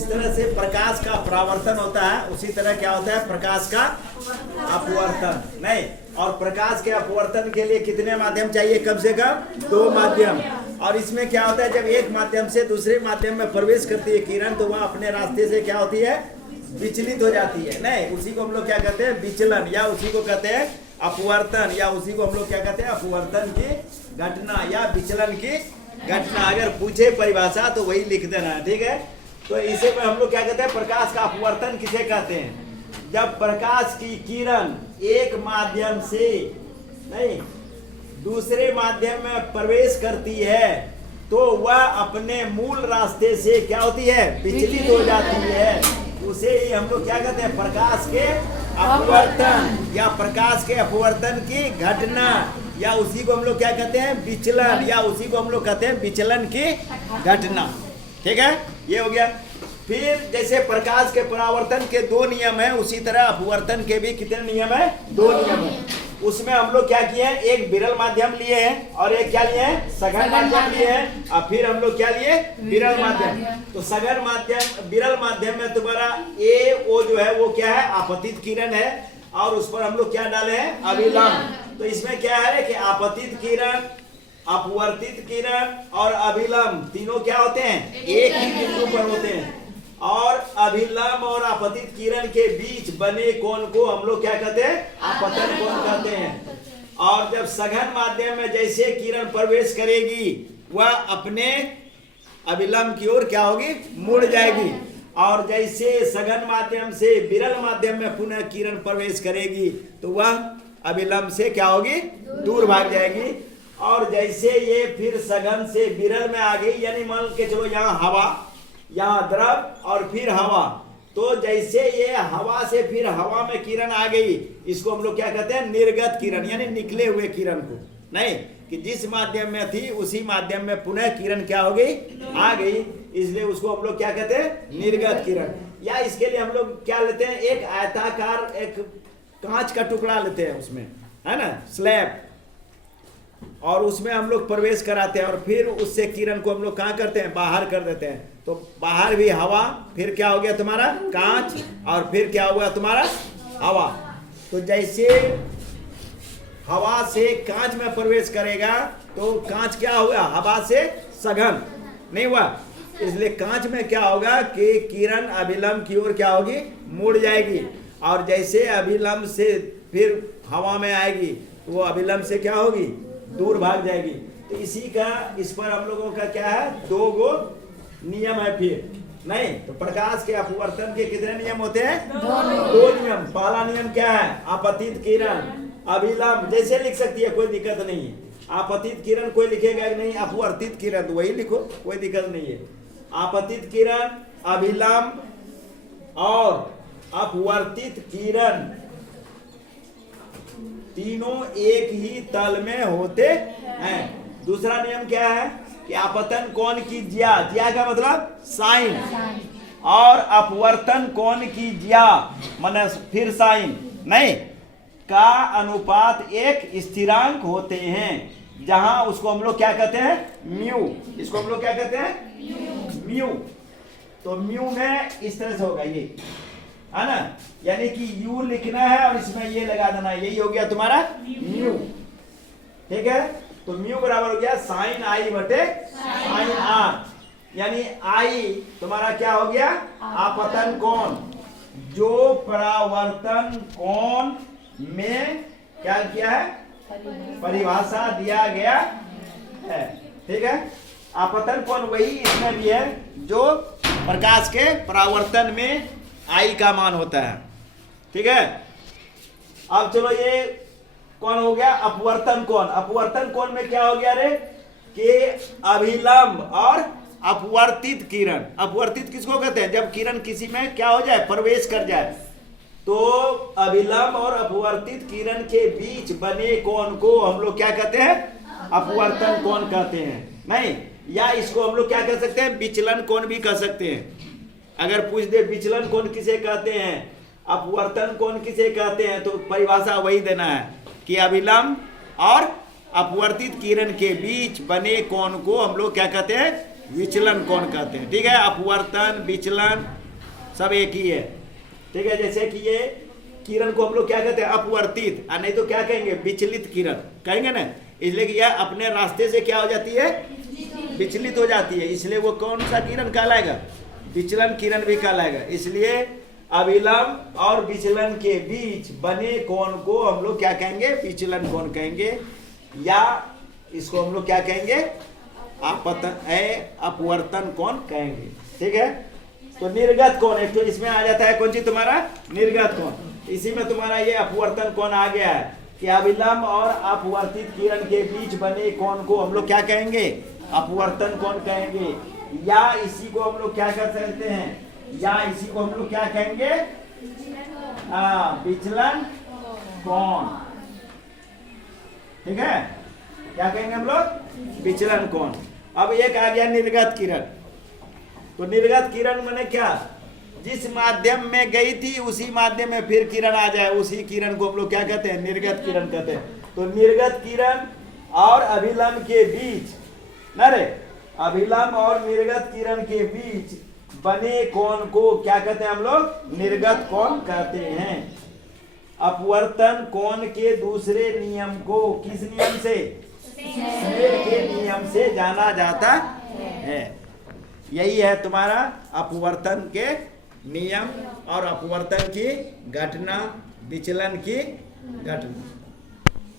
इस तरह से प्रकाश का परावर्तन होता है, उसी तरह क्या होता है प्रकाश का अपवर्तन। नहीं, और प्रकाश के अपवर्तन के लिए कितने माध्यम चाहिए? कम से कम 2 माध्यम। और इसमें क्या होता है, जब एक माध्यम से दूसरे माध्यम में प्रवेश करती है किरण तो वह अपने रास्ते से क्या होती है, विचलित हो जाती है। नहीं, उसी को हम लोग क्या कहते हैं, विचलन, या उसी को कहते हैं अपवर्तन, या उसी को हम लोग क्या कहते हैं, अपवर्तन की घटना या विचलन की घटना। अगर पूछे परिभाषा तो वही लिख देना, ठीक है। तो इसे में हम लोग क्या कहते हैं, प्रकाश का अपवर्तन किसे कहते हैं? जब प्रकाश की किरण एक माध्यम से नहीं दूसरे माध्यम में प्रवेश करती है तो वह अपने मूल रास्ते से क्या होती है, विचलित हो जाती है। उसे ही हम लोग क्या कहते हैं, प्रकाश के अपवर्तन या प्रकाश के अपवर्तन की घटना, या उसी को हम लोग क्या कहते हैं, विचलन, या उसी को हम लोग कहते हैं विचलन की घटना। ठीक है, ये हो गया। फिर जैसे प्रकाश के परावर्तन के 2 नियम है, उसी तरह अपवर्तन के भी कितने नियम है, 2 नियम है। उसमें हम लोग क्या किए हैं, एक विरल माध्यम लिए हैं और एक क्या लिए हैं, सघन माध्यम लिए हैं। और फिर हम लोग क्या लिए, विरल माध्यम। तो सघन माध्यम, विरल माध्यम में तुम्हारा वो जो है वो क्या है, आपतित किरण है, और उस पर हम लोग क्या डाले हैं, अभिलंब। तो इसमें क्या है कि आपतित किरण, अपवर्तित किरण और अभिलंब तीनों क्या होते हैं, एक ही बिंदु पर होते हैं। और अभिलंब और आपतित किरण के बीच बने कोण को हम लोग क्या कहते हैं, आपतन कोण कहते हैं। और जब सघन माध्यम में जैसे किरण प्रवेश करेगी वह अपने अभिलंब की ओर क्या होगी, मुड़ जाएगी। और जैसे सघन माध्यम से विरल माध्यम में पुनः किरण प्रवेश करेगी तो वह अभिलंब से क्या होगी, दूर भाग जाएगी। और जैसे ये फिर सघन से विरल में आ गई, यानी मान के चलो यहाँ हवा, यहाँ द्रव और फिर हवा, तो जैसे ये हवा से फिर हवा में किरण आ गई, इसको हम लोग क्या कहते हैं, निर्गत किरण, यानी निकले हुए किरण को। नहीं कि जिस माध्यम में थी उसी माध्यम में पुनः किरण क्या हो गई, आ गई, इसलिए उसको हम लोग क्या कहते हैं, निर्गत किरण। या इसके लिए हम लोग क्या लेते हैं, एक आयताकार एक कांच का टुकड़ा लेते हैं, उसमें है ना स्लैब, और उसमें हम लोग प्रवेश कराते हैं और फिर उससे किरण को हम लोग कहाँ करते हैं, बाहर कर देते हैं। तो बाहर भी हवा, फिर क्या हो गया तुम्हारा कांच, और फिर क्या हुआ तुम्हारा हवा। तो जैसे हवा से कांच में प्रवेश करेगा तो कांच क्या हुआ, हवा से सघन नहीं हुआ, इसलिए कांच में क्या होगा कि किरण अभिलंब की ओर क्या होगी, मुड़ जाएगी। और जैसे अभिलंब से फिर हवा में आएगी तो वो अभिलंब से क्या होगी, दूर भाग जाएगी। तो इसी का इस पर हम लोगों का क्या है, 2 गो नियम है। फिर नहीं तो प्रकाश के अपवर्तन के कितने नियम होते हैं, 2 नियम। पहला नियम क्या है, आपतित किरण अभिलंब, जैसे लिख सकती है, कोई दिक्कत नहीं है। आपतित किरण कोई लिखेगा कि नहीं, अपवर्तित किरण तो वही लिखो, कोई दिक्कत नहीं है। आपतित किरण, अभिलंब और अपवर्तित किरण तीनों एक ही तल में होते हैं। दूसरा नियम क्या है कि आपतन कोण की ज्या, ज्या का मतलब साइन, और अपवर्तन कोण की ज्या माने फिर साइन नहीं का अनुपात एक स्थिरांक होते हैं, जहां उसको हम लोग क्या कहते हैं, म्यू। इसको हम लोग क्या कहते हैं, म्यू। तो म्यू में इस तरह से होगा, ये है ना, यानी कि u लिखना है और इसमें ये लगा देना है, यही हो गया तुम्हारा म्यू। ठीक है, तो म्यू बराबर हो गया साइन आई बटे साइन आर, यानी आई तुम्हारा क्या हो गया, आपतन कोण, जो परावर्तन कोण में क्या किया है, परिभाषा दिया गया है। ठीक है, आपतन कोण वही इसमें भी है जो प्रकाश के परावर्तन में आई का मान होता है। ठीक है, अब चलो ये कौन हो गया, अपवर्तन कोण। अपवर्तन कोण में क्या हो गया रे, कि अभिलंब और अपवर्तित किरण। अपवर्तित किसको कहते हैं, जब किरण किसी में क्या हो जाए, प्रवेश कर जाए, तो अभिलंब और अपवर्तित किरण के बीच बने कोण को हम लोग क्या कहते हैं, अपवर्तन कोण कहते हैं। नहीं, या इसको हम लोग क्या कह सकते हैं, विचलन कोण भी कह सकते हैं। अगर पूछ दे विचलन कोण किसे कहते हैं, अपवर्तन कोण किसे कहते हैं, तो परिभाषा वही देना है कि अभिलंब और अपवर्तित किरण के बीच बने कोण को हम लोग क्या कहते हैं, विचलन कोण कहते हैं। ठीक है, अपवर्तन विचलन सब एक ही है। ठीक है, जैसे कि ये किरण को हम लोग क्या कहते हैं, अपवर्तित, और नहीं तो क्या कहेंगे, विचलित किरण कहेंगे ना। इसलिए कि यह अपने रास्ते से क्या हो जाती है, विचलित हो जाती है, इसलिए वो कौन सा किरण कहलाएगा, विचलन किरण भी कहलाएगा। इसलिए अभिलंब और विचलन के बीच बने कोण को हम लोग क्या कहेंगे, विचलन कोण कहेंगे, या इसको हम लोग क्या कहेंगे, अपवर्तन कोण कहेंगे। ठीक है, तो निर्गत कोण एक तो इसमें आ जाता है, कौन सी तुम्हारा, निर्गत कोण। इसी में तुम्हारा ये अपवर्तन कोण आ गया है कि अभिलंब और अपवर्तित किरण के बीच बने कोण को हम लोग क्या कहेंगे, अपवर्तन कोण कहेंगे, या इसी को हम लोग क्या कर सकते हैं, या इसी को हम लोग क्या कहेंगे, विचलन कोण। ठीक है, क्या कहेंगे हम लोग, विचलन कोण। अब एक आ गया निर्गत किरण। तो निर्गत किरण माने क्या, जिस माध्यम में गई थी उसी माध्यम में फिर किरण आ जाए, उसी किरण को हम लोग क्या कहते हैं, निर्गत किरण कहते हैं। तो निर्गत किरण और अभिलंब के बीच, ना रे, अभिलंब और निर्गत किरण के बीच बने कोण को क्या कहते हैं हम लोग, निर्गत कोण कहते हैं। अपवर्तन कोण के दूसरे नियम को किस नियम से, स्नेल के नियम से जाना जाता है। यही है तुम्हारा अपवर्तन के नियम और अपवर्तन की घटना, विचलन की घटना।